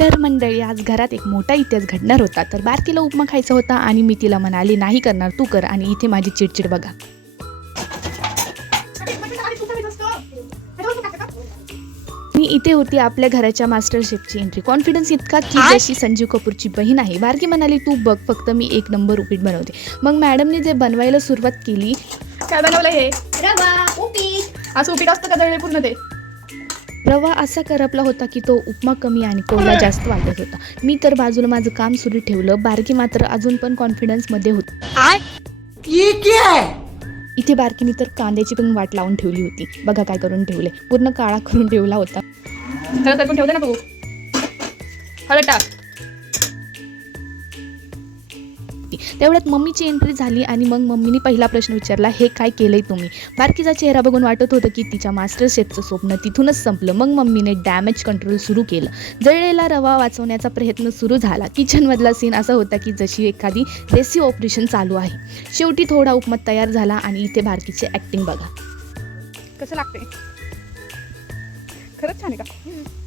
तर मंडळी, आज घरात एक मोठा इतिहास घडणार होता. तर बारकीला उपमा खायचा होता आणि मी तिला म्हणाले, नाही करणार, तू कर. आणि इथे माझी चिडचिड बघा. मी इथे होती आपल्या घराच्या मास्टर शेफची एंट्री. कॉन्फिडन्स इतका की जशी संजीव कपूरची बहीण आहे. बारकी म्हणाली, तू बघ, फक्त मी एक नंबर उपीट बनवते. मग मॅडमने जे बनवायला सुरुवात केली. काय बनवलं हे? रवा उपीट. असं उपीट असतं का दळले पूर्ण ते? रवा असा करपला होता की तो उपमा कमी आणि कोरडा जास्त वाटत होता. मी तर बाजूला माझं काम सुरू ठेवलं. बारकी मात्र अजून पण कॉन्फिडन्समध्ये होती. इथे बारकीने तर कांद्याची पण वाट लावून ठेवली होती. बघा काय करून ठेवले, पूर्ण काळा करून ठेवला होता. हळद पण ठेवते ना तू. हळद टाक. तेवढ्यात मम्मीची एंट्री झाली आणि मग मम्मीने पहिला प्रश्न विचारला, हे काय केलंय तुम्ही? बारकीचा चेहरा बघून वाटत होतं की तिच्या मास्टर शेफचं स्वप्न तिथूनच संपलं. मग मम्मीने डॅमेज कंट्रोल सुरू केलं. जळलेला रवा वाचवण्याचा प्रयत्न सुरू झाला. किचनमधला सीन असा होता की जशी एखादी रेस्क्यू ऑपरेशन चालू आहे. शेवटी थोडा उपमा तयार झाला आणि इथे बारकीची ॲक्टिंग बघा. कसं लागते? खरंच छान आहे का?